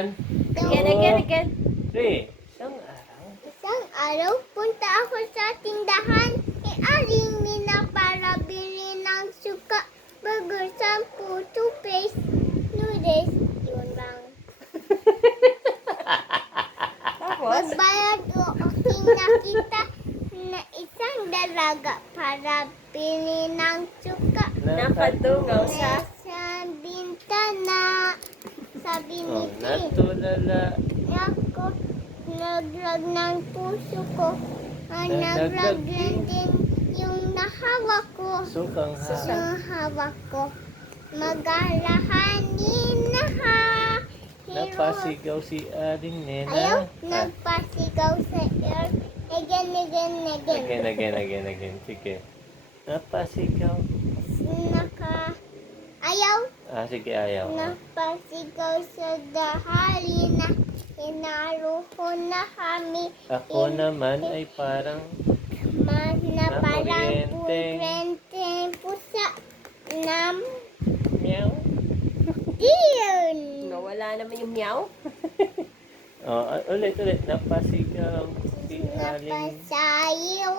One, Again. three. Isang araw, punta ako sa tindahan. Aling Mina para bili ng suka, burger, shampoo, toothpaste, noodles. Yun lang. Tapos? Magbayad ko aking nakita na isang dalaga para bili ng suka. Nakatungaw sa... Nasa bintana. Sabi ni Oh, Tin. natulala. Ako, naglag ng puso ko. Naglag Naglag din. din yung nahawak ko. Sukang ha. Yung hawak ko. Magalahanin na ha. Napasigaw si Aling Nena. Ayaw, Ah, nagpasigaw sa air. again. Sige. Napasigaw. Ayaw, Sige, ayaw. napasigaw sa dahalina. Inaruho na kami. Ako naman ay parang Mas na parang Nakuryente. purente pusa nam meow. diyon. Nawala naman yung meow. Ulit. Napasigaw si Aling. Napasayaw